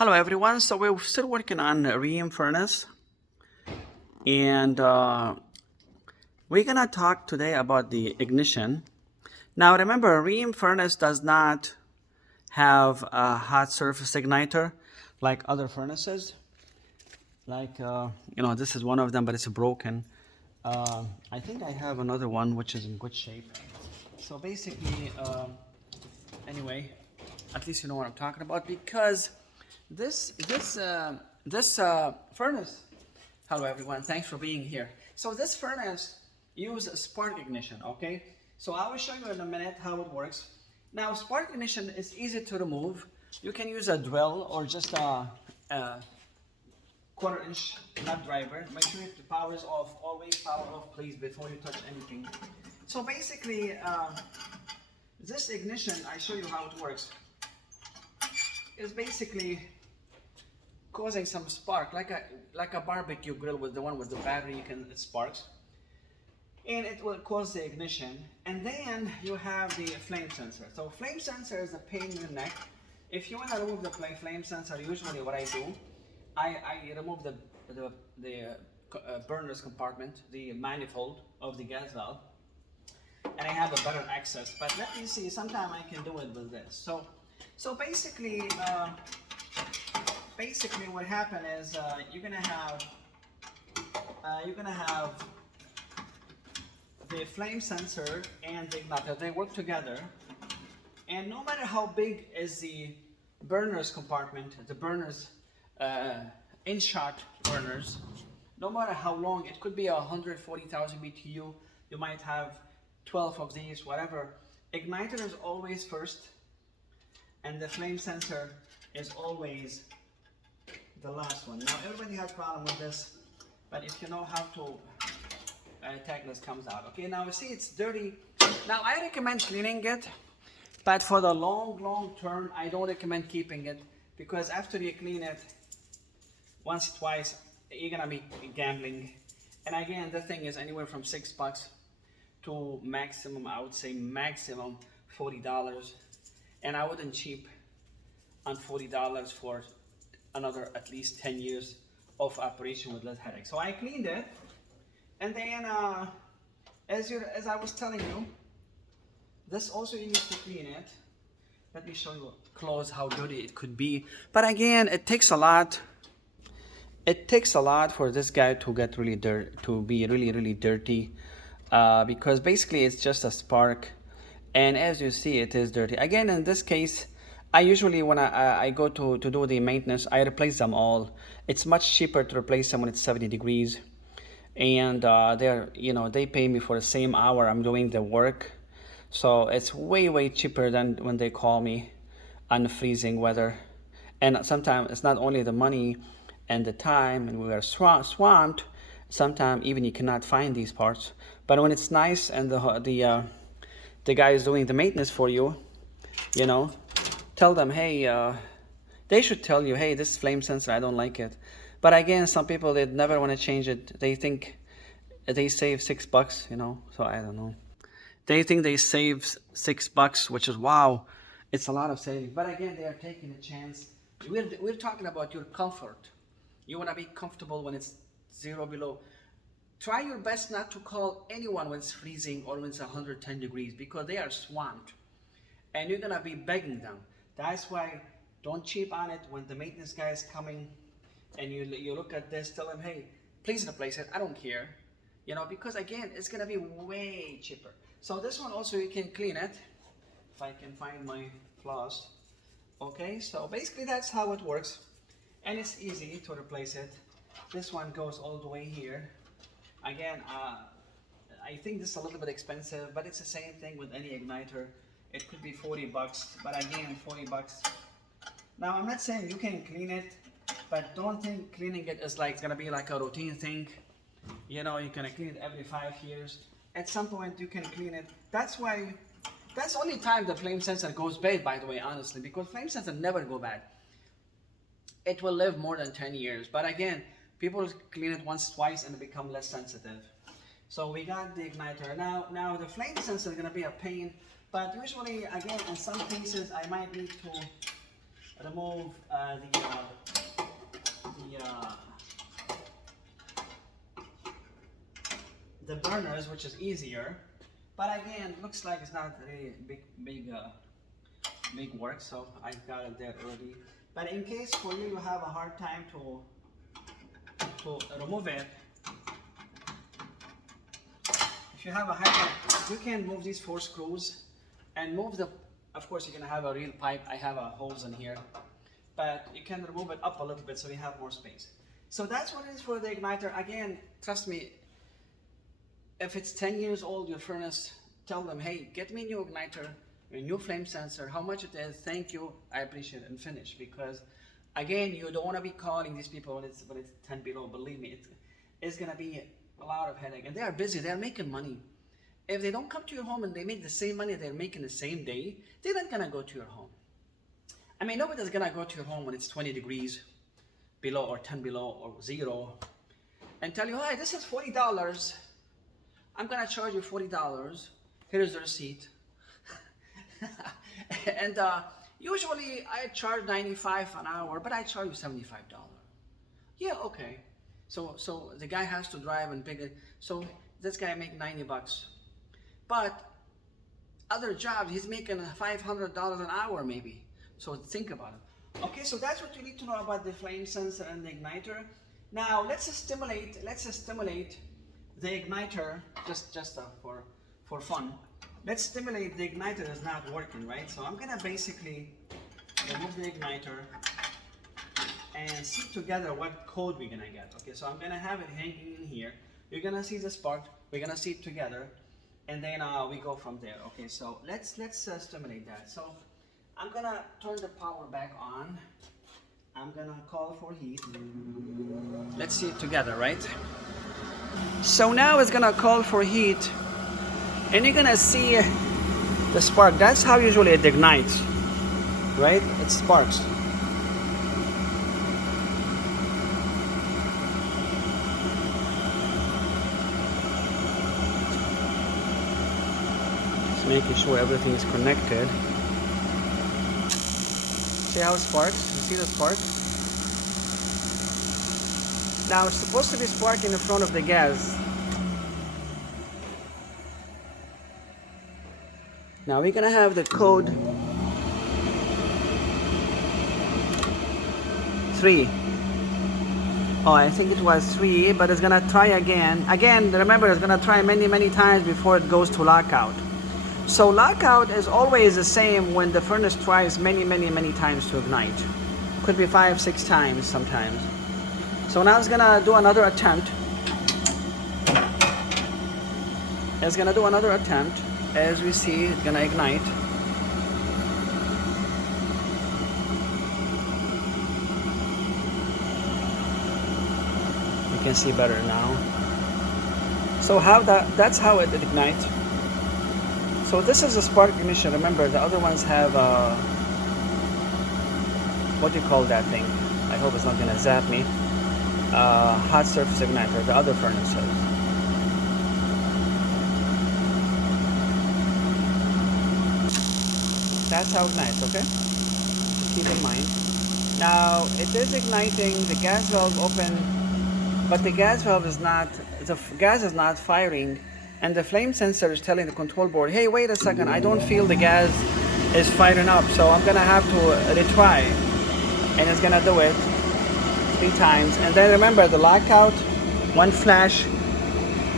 Hello everyone, so we're still working on Rheem furnace, and we're gonna talk today about the ignition. Now remember, Rheem furnace does not have a hot surface igniter like other furnaces. Like this is one of them, but it's broken. I think I have another one which is in good shape. So basically, anyway, at least you know what I'm talking about, because this furnace. Hello everyone, thanks for being here. So this furnace uses spark ignition, okay? So I will show you in a minute how it works. Now spark ignition is easy to remove. You can use a drill or just a quarter-inch nut driver. Make sure the power is off. Always power off, please, before you touch anything. So basically, this ignition, I show you how it works, is basically causing some spark, like a barbecue grill with the one with the battery. It sparks, and it will cause the ignition. And then you have the flame sensor. So flame sensor is a pain in the neck. If you want to remove the flame sensor, usually what I do, I remove the burner's compartment, the manifold of the gas valve, and I have a better access. But let me see, sometime I can do it with this. So basically what happened is you're gonna have the flame sensor and the igniter. They work together, and no matter how big is the burner's compartment, the burners, in-shot burners, no matter how long, it could be 140,000 BTU, you might have 12 of these, whatever. Igniter is always first, and the flame sensor is always the last one. Now everybody has problem with this, but if you know how to take this comes out. Okay, now you see it's dirty. Now I recommend cleaning it, but for the long term, I don't recommend keeping it, because after you clean it once, twice, you're gonna be gambling. And again, the thing is anywhere from $6 to maximum, I would say maximum $40. And I wouldn't cheap on $40 for another at least 10 years of operation with less headache. So I cleaned it, and then as I was telling you, this also you need to clean it. Let me show you close how dirty it could be. But again, it takes a lot. It takes a lot for this guy to get really be really dirty, because basically it's just a spark, and as you see, it is dirty. Again, in this case, I usually, when I go to do the maintenance, I replace them all. It's much cheaper to replace them when it's 70 degrees, and they pay me for the same hour I'm doing the work, so it's way cheaper than when they call me on the freezing weather. And sometimes it's not only the money and the time, and we are swamped. Sometimes even you cannot find these parts. But when it's nice and the guy is doing the maintenance for you, tell them, hey, they should tell you, hey, this flame sensor, I don't like it. But again, some people, they never want to change it. They think they save $6, so I don't know. They think they save $6, which is, wow, it's a lot of saving. But again, they are taking a chance. We're talking about your comfort. You want to be comfortable when it's 0 below. Try your best not to call anyone when it's freezing or when it's 110 degrees, because they are swamped, and you're going to be begging them. That's why don't cheap on it. When the maintenance guy is coming and you look at this, tell him, hey, please replace it. I don't care, because again, it's going to be way cheaper. So this one also, you can clean it. If I can find my floss. Okay, so basically that's how it works. And it's easy to replace it. This one goes all the way here. Again, I think this is a little bit expensive, but it's the same thing with any igniter. It could be $40, but again, $40. Now, I'm not saying you can clean it, but don't think cleaning it is gonna be like a routine thing. You're gonna clean it every 5 years. At some point, you can clean it. That's the only time the flame sensor goes bad, by the way, honestly, because flame sensor never go bad. It will live more than 10 years. But again, people clean it once, twice, and become less sensitive. So we got the igniter. Now the flame sensor is going to be a pain, but usually, again, in some cases, I might need to remove the the burners, which is easier. But again, looks like it's not really big work, so I got it there already. But in case for you have a hard time to remove it, if you have a hard time, you can move these 4 screws and move the. Of course, you're gonna have a real pipe. I have a holes in here, but you can remove it up a little bit so you have more space. So that's what it is for the igniter. Again, trust me. If it's 10 years old, your furnace, tell them, hey, get me a new igniter, a new flame sensor, how much it is, thank you, I appreciate it, and finish. Because again, you don't want to be calling these people when it's 10 below. Believe me, it's going to be a lot of headache. And they are busy, they're making money. If they don't come to your home and they make the same money they're making the same day, they're not going to go to your home. I mean, nobody's going to go to your home when it's 20 degrees below or 10 below or 0 and tell you, hey, this is $40. I'm gonna charge you $40. Here's the receipt. And usually I charge $95 an hour, but I charge you $75. Yeah, okay. So the guy has to drive and pick it. So this guy make $90. But other jobs, he's making $500 an hour maybe. So think about it. Okay, so that's what you need to know about the flame sensor and the igniter. Now let's stimulate the igniter, just for fun. Let's stimulate the igniter is not working, right? So I'm gonna basically remove the igniter and see together what code we're gonna get. Okay, so I'm gonna have it hanging in here. You're gonna see the spark. We're gonna see it together, and then we go from there. Okay, so let's stimulate that. So I'm gonna turn the power back on. I'm gonna call for heat. Let's see it together, right? So now it's gonna call for heat, and you're gonna see the spark. That's how usually it ignites, right? It sparks. Just making sure everything is connected. See how it sparks? You see the spark? Now it's supposed to be sparking in front of the gas. Now we're gonna have the code 3. Oh, I think it was 3, but it's gonna try again. Again, remember, it's gonna try many times before it goes to lockout. So lockout is always the same when the furnace tries many times to ignite. Could be 5-6 times sometimes. So now it's gonna do another attempt. It's gonna do another attempt. As we see, it's gonna ignite. You can see better now. So that's how it ignites. So this is a spark ignition. Remember, the other ones have what do you call that thing? I hope it's not gonna zap me. Hot surface igniter, the other furnaces. That's how it ignites, okay? Just keep in mind. Now, it is igniting, the gas valve open, but the gas valve is not, the gas is not firing, and the flame sensor is telling the control board, hey, wait a second, I don't feel the gas is firing up, so I'm gonna have to retry. And it's gonna do it 3 times. And then remember, the lockout, one flash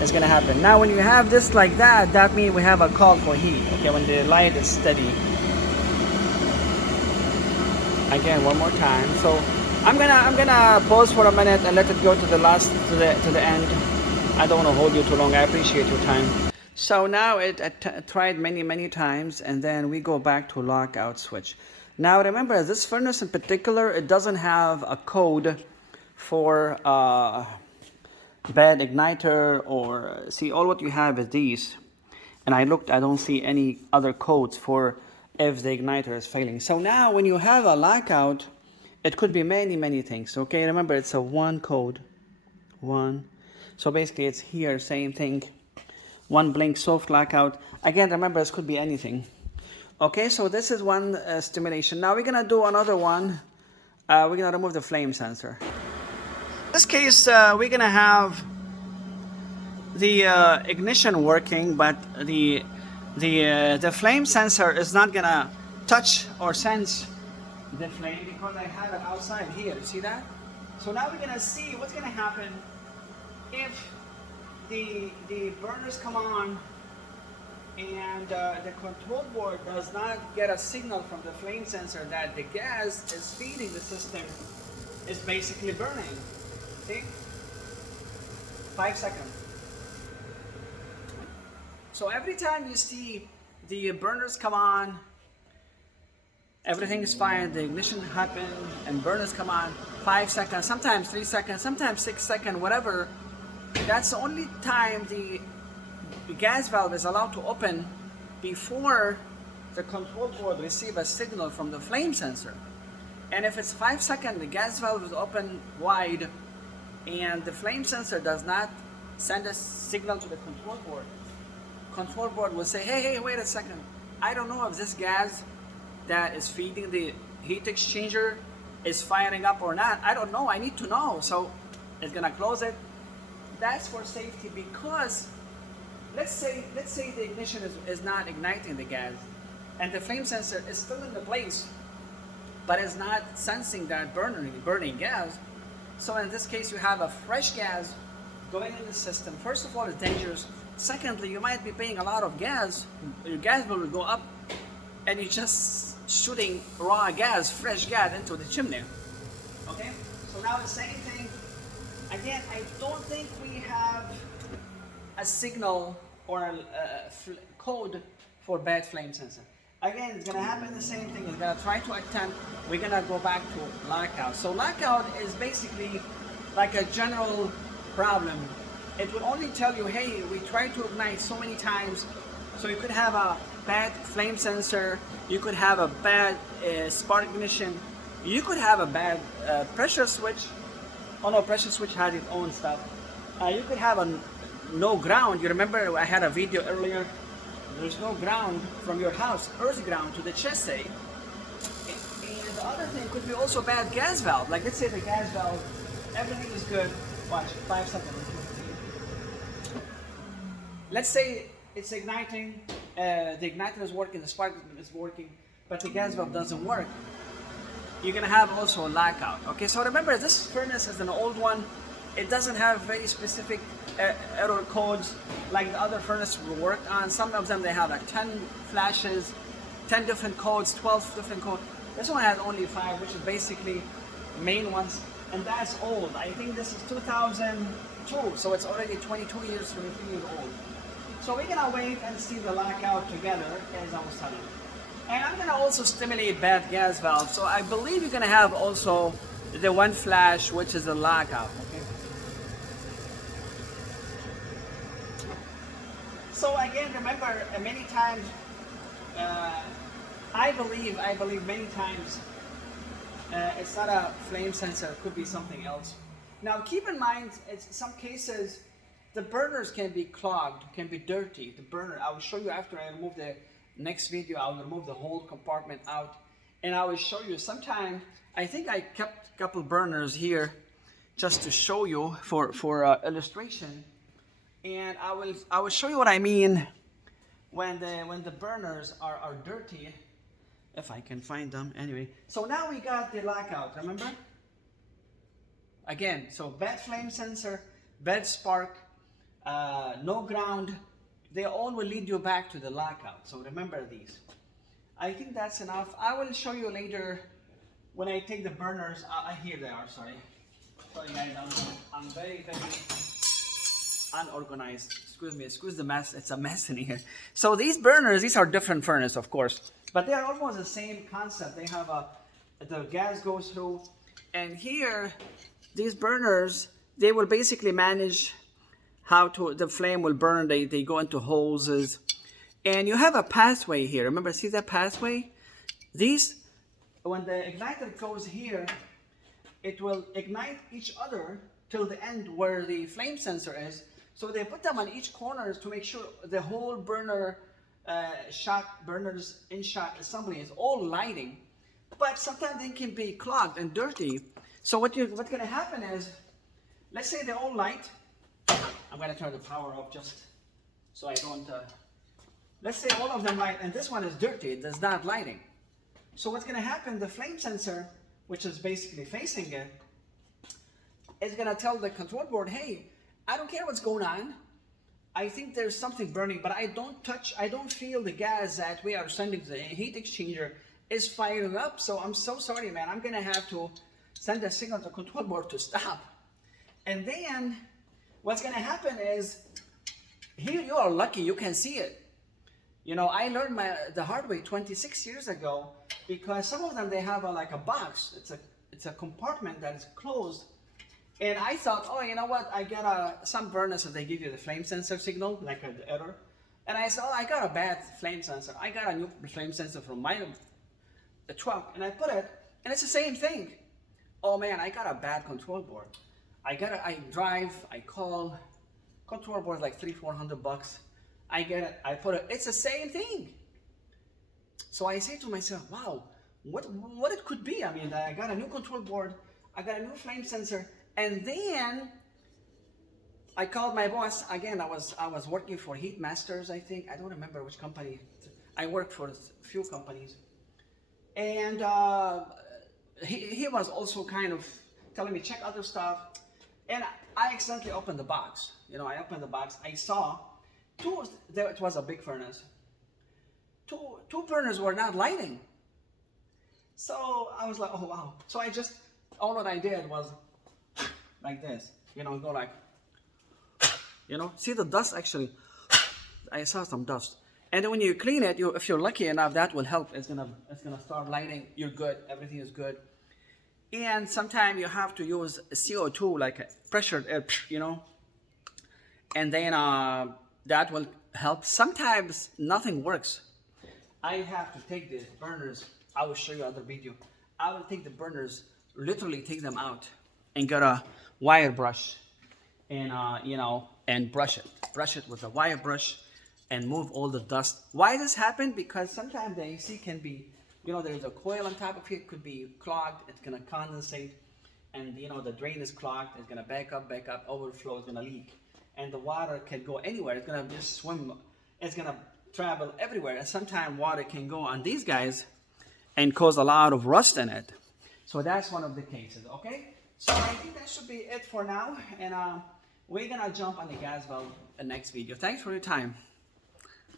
is gonna happen. Now when you have this like that, that means we have a call for heat, okay, when the light is steady. Again, one more time. So I'm gonna pause for a minute and let it go to the last, to the end. I don't want to hold you too long. I appreciate your time. So now it tried many times, and then we go back to lockout switch. Now remember, this furnace in particular, it doesn't have a code for bad igniter, or see, all what you have is these. And I looked, I don't see any other codes for if the igniter is failing. So now when you have a lockout, it could be many things. Okay, remember, it's a one code. One. So basically it's here, same thing. One blink soft lockout. Again, remember, this could be anything. Okay, so this is one stimulation. Now we're gonna do another one. We're gonna remove the flame sensor. In this case, we're gonna have the ignition working, but the flame sensor is not gonna touch or sense the flame because I have it outside here. See that? So now we're gonna see what's gonna happen if the burners come on and the control board does not get a signal from the flame sensor that the gas is feeding the system is basically burning. See? 5 seconds. So every time you see the burners come on, everything is fine, the ignition happens and burners come on, 5 seconds, sometimes 3 seconds, sometimes 6 seconds, whatever. That's the only time the gas valve is allowed to open before the control board receives a signal from the flame sensor. And if it's 5 seconds, the gas valve is open wide and the flame sensor does not send a signal to the control board will say, hey, wait a second. I don't know if this gas that is feeding the heat exchanger is firing up or not. I don't know, I need to know. So it's gonna close it. That's for safety because let's say the ignition is not igniting the gas and the flame sensor is still in the place but is not sensing that burning gas. So in this case you have a fresh gas going in the system. First of all, it's dangerous. Secondly, you might be paying a lot of gas. Your gas bill will go up and you're just shooting raw gas, fresh gas into the chimney. Okay? So now the same thing. Again, I don't think we have a signal or a code for bad flame sensor. Again, it's gonna happen the same thing. It's gonna try to attempt, we're gonna go back to lockout. So lockout is basically like a general problem. It will only tell you, hey, we tried to ignite so many times. So you could have a bad flame sensor, you could have a bad spark ignition, you could have a bad pressure switch. Oh no, pressure switch has its own stuff. You could have a no ground. You remember I had a video earlier. There's no ground from your house, earth ground to the chassis. And the other thing could be also bad gas valve. Like let's say the gas valve, everything is good. Watch, 5 seconds. Let's say it's igniting, the igniter is working, the spark is working, but the gas valve doesn't work. You're gonna have also a lockout. Okay, so remember this furnace is an old one. It doesn't have very specific error codes like the other furnace we worked on. Some of them they have like 10 flashes, 10 different codes, 12 different codes. This one has only 5, which is basically main ones, and that's old. I think this is 2002, so it's already 22 years, 23 years old. So we're gonna wait and see the lockout together, as I was telling you. And I'm gonna also stimulate bad gas valve. So I believe you're gonna have also the one flash, which is a lockout. Okay. So again, remember, many times, I believe many times, it's not a flame sensor. It could be something else. Now keep in mind, it's some cases, the burners can be clogged, can be dirty. The burner, I will show you after I remove the next video. I will remove the whole compartment out, and I will show you. Sometimes I think I kept a couple burners here just to show you for illustration, and I will show you what I mean when the burners are dirty, if I can find them. Anyway, so now we got the lockout. Remember? Again, so bad flame sensor, bad spark, no ground. They all will lead you back to the lockout. So remember these. I think that's enough. I will show you later when I take the burners. Here they are, sorry. Sorry guys, I'm very unorganized. Excuse me, excuse the mess. It's a mess in here. So these burners, these are different furnace, of course, but they're almost the same concept. They have the gas goes through, and here, these burners, they will basically manage how the flame will burn. They go into hoses, and you have a pathway here. Remember, see that pathway? These, when the igniter goes here, it will ignite each other till the end where the flame sensor is. So they put them on each corner to make sure the whole burner burners in shot assembly is all lighting. But sometimes they can be clogged and dirty. So what's going to happen is, let's say they all light. I'm gonna turn the power off just so I don't, let's say all of them light, and this one is dirty, it does not lighting. So what's gonna happen, the flame sensor, which is basically facing it, is gonna tell the control board, hey, I don't care what's going on. I think there's something burning, but I don't feel the gas that we are sending to the heat exchanger is firing up. So I'm so sorry, man. I'm gonna have to send a signal to the control board to stop. And then what's gonna happen is, here you are lucky, you can see it. You know, I learned the hard way 26 years ago, because some of them, they have like a box. It's a compartment that is closed. And I thought, oh, you know what? I got some burners that they give you the flame sensor signal, like an error. And I said, oh, I got a bad flame sensor. I got a new flame sensor from the truck, and I put it, and it's the same thing. Oh man, I got a bad control board. I drive, I call, control board like $300-400. I get it, I put it, it's the same thing. So I say to myself, wow, what it could be? I mean, I got a new control board, I got a new flame sensor, and then I called my boss. Again, I was working for Heat Masters, I think. I don't remember which company. I worked for a few companies. And he was also kind of telling me, check other stuff. And I accidentally opened the box. You know, I opened the box. I saw it was a big furnace. Two burners were not lighting. So I was like, oh wow. So all that I did was like this, you know, go like, you know, see the dust actually, I saw some dust. And then when you clean it, if you're lucky enough, that will help. It's gonna start lighting, you're good, everything is good. And sometimes you have to use CO2, like a pressured air, you know, and then that will help. Sometimes nothing works. I have to take the burners, I will show you other video. I will take the burners, literally take them out and get a wire brush and you know, and brush it with a wire brush and move all the dust. Why this happen? Because sometimes the AC can be, you know, there's a coil on top of it, could be clogged, it's gonna condensate, and you know, the drain is clogged, it's gonna back up, overflow, it's gonna leak, and the water can go anywhere, it's gonna just swim, it's gonna travel everywhere, and sometimes water can go on these guys and cause a lot of rust in it. So that's one of the cases, okay? So I think that should be it for now, and we're gonna jump on the gas valve in the next video. Thanks for your time.